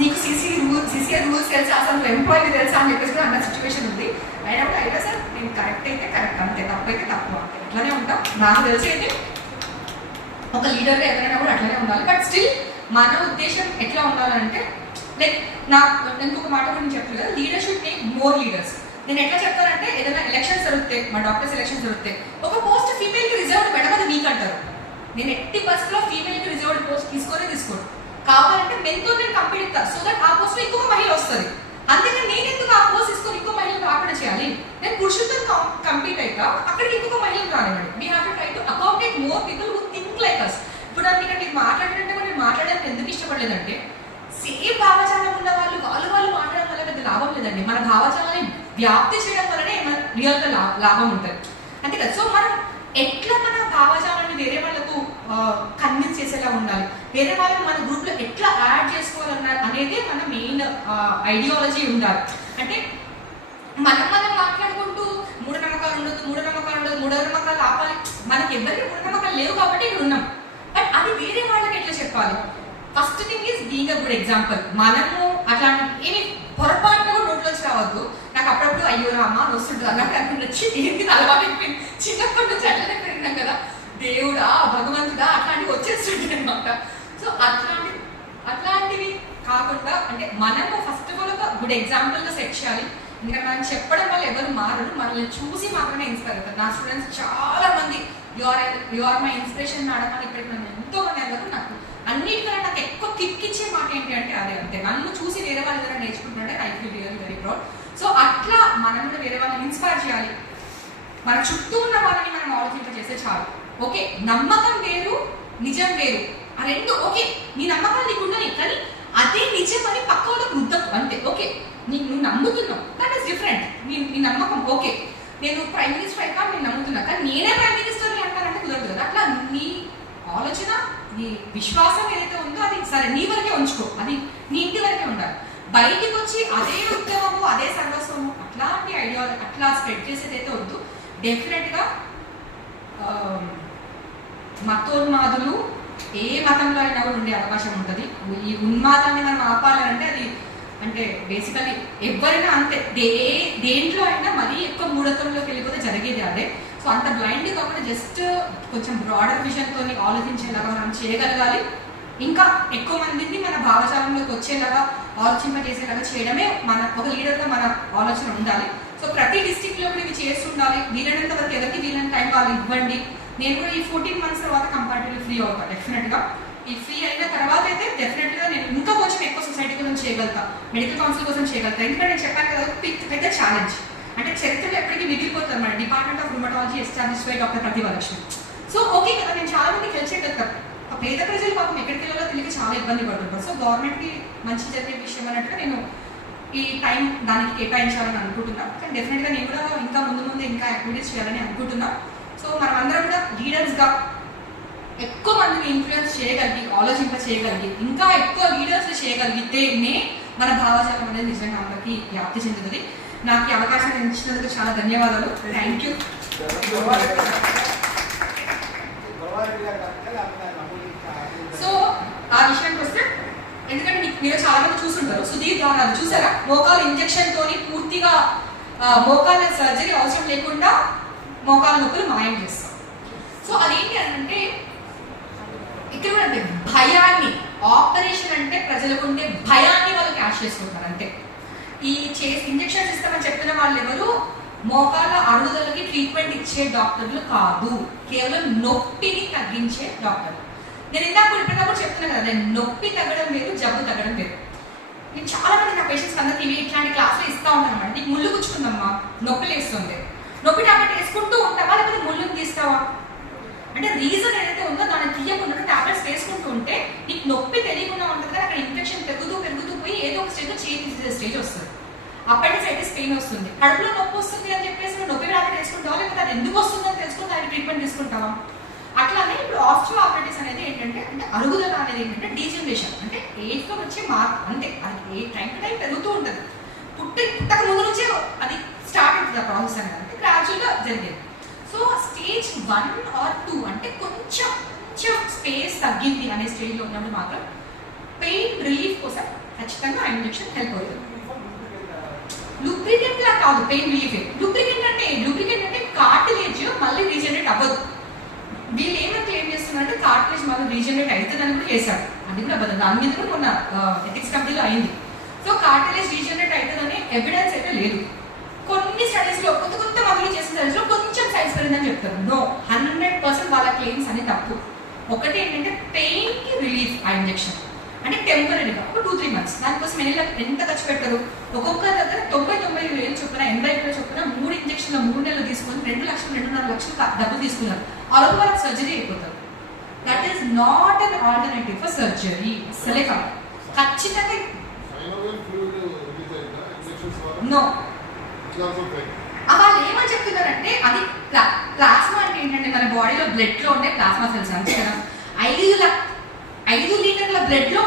నీకు CCR rules తెలుసా, అసలు ఎంప్లాయీ తెలుసా అని చెప్పేసి కూడా అన్న సిచ్యువేషన్ ఉంది. అయినప్పుడు అయినా సార్ నేను కరెక్ట్ అయితే కరెక్ట్, అంతే తప్పు అయితే తప్పు, అంతే అట్లానే ఉంటాం. నాకు తెలిసి అయితే ఒక లీడర్గా ఎవరైనా కూడా అట్లనే ఉండాలి. బట్ స్టిల్ మన ఉద్దేశం ఎట్లా ఉండాలంటే లైక్ ఇంకొక మాట గురించి చెప్తాను కదా, లీడర్షిప్ మేక్ మోర్ లీడర్స్. నేను ఎట్లా చెప్తానంటే ఏదైనా ఎలక్షన్స్ జరుగుతాయి, మా డాక్టర్స్ ఎలక్షన్స్ జరుగుతాయి, ఒక పోస్ట్ ఫీమేల్కి రిజర్వ్డ్ పెట్టమని మీకు అంటారు. నేను ఎట్టి బస్సులో ఫీమేల్కి రిజర్వ్డ్ పోస్ట్ తీసుకోడు. కావాలంటే మెన్తో నేను కంపీట్ ఇస్తాను, సో దట్ ఆ పోస్ట్లో ఇంకొక మహిళ వస్తుంది. అందుకని నేను ఎందుకు ఆ పోస్ట్ తీసుకొని ఇంకో మహిళను రాకుండా చేయాలి? నేను పురుషులతో కంపీట్ అయ్యాక అక్కడికి ఇంకొక మహిళను రానివ్వండి. We have to try to accommodate more people who think like us. ఇప్పుడు మీరు మాట్లాడినట్టే కూడా నేను మాట్లాడడానికి ఎందుకు ఇష్టపడలేదంటే, సేమ్ భావజాలం ఉన్న వాళ్ళు మాట్లాడడం వల్ల పెద్ద లాభం లేదండి. మన భావజాలాన్ని వ్యాప్తి చేయడం వల్లనే మన రియల్గా లాభం ఉంటుంది, అంతే కదా. సో మనం ఎట్లా మన భావజాలాన్ని వేరే వాళ్ళకు కన్విన్స్ చేసేలా ఉండాలి, వేరే వాళ్ళని మన గ్రూప్లో ఎట్లా యాడ్ చేసుకోవాలన్న అనేది మన మెయిన్ ఐడియాలజీ ఉండాలి. అంటే మనం మాట్లాడుకుంటూ మూఢనమ్మకాలు ఉండదు, మూఢనమ్మకాలు ఆపాలి. మనకి ఎవరికి మూఢనమ్మకాలు లేవు కాబట్టి ఇక్కడ ఉన్నాం. బట్ అది వేరే వాళ్ళకి ఎట్లా చెప్పాలి? First thing is being a good example. మనము అట్లాంటి ఏమి పొరపాటుగా కూడా నోట్లోంచి రావద్దు. నాకు అప్పుడప్పుడు అయ్యో రామా అని వస్తుంటుంది, అలాంటి అనుకుంటే ఏంటి అలవాటు అయిపోయింది. చిన్నప్పటి నుంచి అట్లనే పెరిగినాం కదా, దేవుడా భగవంతుడా అట్లాంటివి వచ్చేస్తుంటాయి అనమాట. సో అట్లాంటివి కాకుండా అంటే మనము ఫస్ట్ ఆఫ్ ఆల్ ఒక గుడ్ ఎగ్జాంపుల్గా సెట్ చేయాలి. ఎందుకంటే మనం చెప్పడం వల్ల ఎవరు మారరు, మనల్ని చూసి మాత్రమే ఇన్స్పైర్ అవుతారు. నా స్టూడెంట్స్ చాలా మంది యు ఆర్ మై ఇన్స్పిరేషన్ అడగాలి. ఇప్పటికి నన్ను ఎంతో మంది అన్నారు. నాకు అన్నిటికన్నా నాకు ఎక్కువ కిక్ ఇచ్చే మాట ఏంటి అంటే అదే, అంతే. నన్ను చూసి వేరే వాళ్ళు ఏదైనా నేర్చుకుంటుంటే I feel really very proud. So అట్లా మనం కూడా వేరే వాళ్ళని ఇన్స్పైర్ చేయాలి. మన చుట్టూ ఉన్న వాళ్ళని మనం ఆలోచింపజేస్తే చాలు. ఓకే, నమ్మకం వేరు, నిజం వేరు, ఆ రెండు ఓకే. నీ నమ్మకాలు నీకు ఉండని, కానీ అదే నిజం అని పక్క వాళ్ళకి రుద్దకు, అంతే. ఓకే, నువ్వు నమ్ముతున్నావు, దట్ ఈస్ డిఫరెంట్. నీ నమ్మకం ఓకే, నేను ప్రైమ్ మినిస్టర్ అయితే నేను నమ్ముతున్నా, కానీ నేనే ప్రైమ్ మినిస్టర్ని అంటానంటే కుదరదు కదా. అట్లా నీ ఆలోచన, నీ విశ్వాసం ఏదైతే ఉందో అది సరే నీ వరకే ఉంచుకో, అది నీ ఇంటి వరకే ఉండాలి. బయటికి వచ్చి అదే ఉద్యమము, అదే సర్వస్వము, అట్లాంటి ఐడియాలు అట్లా స్ప్రెడ్ చేసేదైతే వద్దు. డెఫినెట్గా మతోన్మాదులు ఏ మతంలో అయినా కూడా ఉండే అవకాశం ఉంటుంది. ఈ ఉన్మాదాన్ని మనం ఆపాలంటే అది అంటే బేసికలీ ఎవరైనా అంతే, దేంట్లో అయినా మరీ ఎక్కువ మూఢత్వంలోకి వెళ్ళిపోతే జరిగేది అదే. సో అంత బ్లైండ్ కాకుండా జస్ట్ కొంచెం బ్రాడర్ విజన్తో ఆలోచించేలాగా మనం చేయగలగాలి. ఇంకా ఎక్కువ మందిని మన భావజాలంలోకి వచ్చేలాగా ఆలోచింపజేసేలాగా చేయడమే మన ఒక లీడర్గా మన ఆలోచన ఉండాలి. సో ప్రతి డిస్ట్రిక్ట్లో కూడా ఇవి చేస్తుండాలి. వీలైనంత వరకు ఎవరికి వీలైన టైం వాళ్ళు ఇవ్వండి. నేను కూడా ఈ 14 months తర్వాత కంపారిటివ్లీ ఫ్రీ అవుతాను డెఫినెట్గా. ఈ ఫ్రీ అయిన తర్వాత అయితే డెఫినెట్గా నేను ఇంకా కొంచెం ఎక్కువ సొసైటీ కోసం చేయగలుగుతా, మెడికల్ కౌన్సిల్ కోసం చేయగలుగుతా. ఎందుకంటే నేను చెప్పాను కదా, పెద్ద ఛాలెంజ్. అంటే చరిత్రలో ఎప్పటికీ మిగిలిపోతారు మన department of rheumatology establish by doctor Pratibha Lakshmi. So okay కదా, నేను చాలా మందికి హెల్ప్ చేయగలుగుతాను. పేద ప్రజలు పాపం ఎక్కడికి వెళ్ళాలో తెలియక చాలా ఇబ్బంది పడుతుంటారు. సో గవర్నమెంట్కి మంచి జరిగే విషయం అన్నట్టుగా నేను ఈ టైం దానికి కేటాయించాలని అనుకుంటున్నాను. కానీ డెఫినెట్గా నేను కూడా ఇంకా ముందు ఇంకా యాక్టివిటీస్ చేయాలని అనుకుంటున్నాను. సో మనం అందరం కూడా లీడర్స్గా ఎక్కువ మందిని ఇన్ఫ్లుయెన్స్ చేయగలిగి, ఆలోచింప చేయగలిగి, ఇంకా ఎక్కువ లీడర్స్ చేయగలిగితేనే మన భావజాలం అనేది నిజంగా అందరికీ వ్యాప్తి చెందుతుంది. నాకు ఈ అవకాశం ఇచ్చినందుకు చాలా ధన్యవాదాలు. Thank you. సో ఆ విషయానికి వస్తే, ఎందుకంటే మీరు చాలా మంది చూస్తుంటారు, సుధీర్ రానాలు చూసారా, మోకాలు ఇంజెక్షన్ తోని పూర్తిగా మోకాళ్ళ సర్జరీ అవసరం లేకుండా మోకాళ్ళ నొప్పులు మాయం చేస్తాం. సో అదేంటి అంటే ఇక్కడ కూడా అంటే భయాన్ని, ఆపరేషన్ అంటే ప్రజలకు ఉండే భయాన్ని వాళ్ళు క్యాష్ చేసుకుంటారు అంతే. ఈ ఇంజెక్షన్స్ ఇస్తామని చెప్తున్న వాళ్ళు ఎవరు మోకాళ్ళ అరుగుదలకి ట్రీట్మెంట్ ఇచ్చే డాక్టర్లు కాదు, కేవలం నొప్పిని తగ్గించే డాక్టర్లు. నేను ఇందాక ఇప్పుడు చెప్తున్నాను కదా, నొప్పి తగ్గడం వేరు, జబ్బు తగ్గడం వేరు. నేను చాలా మంది నా పేషెంట్స్ అందరికీ ఇట్లాంటి క్లాసులు ఇస్తూ ఉంటాను అన్నమాట. నీకు ముళ్ళు గుచ్చుకుందమ్మా, నొప్పి లేస్తుంది, నొప్పి టాబ్లెట్ వేసుకుంటూ ఉంటావా లేకపోతే ముళ్ళుని తీస్తావా అంటే రీజన్ ఏదైతే ఉందో దాన్ని తీయకుండా టాబ్లెట్స్ వేసుకుంటూ ఉంటే నీకు నొప్పి తెలియకుండా ఉంటుంది కానీ అక్కడ ఇన్ఫెక్షన్ పెరుగుతూ పోయి ఏదో ఒక స్టేజ్లో చేంజ్ స్టేజ్ వస్తుంది. అపెండిసైటిస్ పెయిన్ వస్తుంది, కడుపులో నొప్పి వస్తుంది అని చెప్పేసి నువ్వు నొప్పి టాబ్లెట్ వేసుకుంటావా లేకపోతే అది ఎందుకు వస్తుందని తెలుసుకుని దానికి ట్రీట్మెంట్ తీసుకుంటావా? అట్లానే ఇప్పుడు ఆస్టియోఆర్థరైటిస్ అనేది ఏంటంటే అంటే అరుగుదల అనేది ఏంటంటే డీజనరేషన్, అంటే ఏజ్లో వచ్చే మార్పు, అంటే అది ఏ టైం టు టైం పెరుగుతూ ఉంటుంది. పుట్టక ముందు నుంచే అది స్టార్ట్ అవుతుంది ఆ ప్రాసెస్ అనేది, అంటే గ్రాడ్యువల్గా జరిగేది. సో స్టేజ్ 1 or 2 అంటే కొంచెం స్పేస్ తగ్గింది అనే స్టేజ్లో ఉన్నప్పుడు మాత్రం పెయిన్ రిలీఫ్ కోసం ఖచ్చితంగా ఆ ఇంజెక్షన్ హెల్ప్ అవుతుంది. లూబ్రికెంట్ లా కాదు, పెయిన్ రిలీఫ్. లూబ్రికెంట్ అంటే కార్టిలేజ్ మళ్ళీ రీజనరేట్ అవ్వదు. వీళ్ళు ఏమైనా క్లెయిమ్ చేస్తున్నారంటే కార్టిలేజ్ మళ్ళీ రీజనరేట్ అవుతుందని కూడా చేశాడు. అది కూడా అవ్వదు. దాని మీద కూడా మొన్న ఎథిక్స్ కంపెనీలో అయింది. సో కార్టిలేజ్ రీజనరేట్ అవుతుందని ఎవిడెన్స్ అయితే లేదు. కొన్ని స్టడీస్ లో కొత్త మందులు చేసిన స్టడీస్ లో కొంచెం సైన్స్ పెరిగిందని చెప్తారు. నో, 100% వాళ్ళ క్లెయిమ్స్ అన్ని తప్పు. ఒకటి ఏంటంటే పెయిన్ కి రిలీఫ్ ఆ ఇంజెక్షన్ అంటే టెంపరీగా ఒక 2-3 months. దానికోసం ఎంత ఖర్చు పెట్టరు? ఒక్కొక్క దగ్గర 90,000 వేలు చొప్పున 80,000 చొప్పున 3 ఇంజెక్షన్లు 3 నెలలు తీసుకొని 2 లక్షలు 2.5 లక్షలు డబ్బులు తీసుకున్నారు. అలా వాళ్ళకి సర్జరీ అయిపోతారు. That is not an alternative for surgery. అసలే కాదు. ఖచ్చితంగా నో. వాళ్ళు ఏమని చెప్తున్నారంటే అది ప్లాస్మా అంటే ఏంటంటే మన బాడీలో బ్లడ్ లో ఉండే ప్లాస్మా సెల్స్ అంతే కదా. 5 లీటర్ల బ్లడ్ లో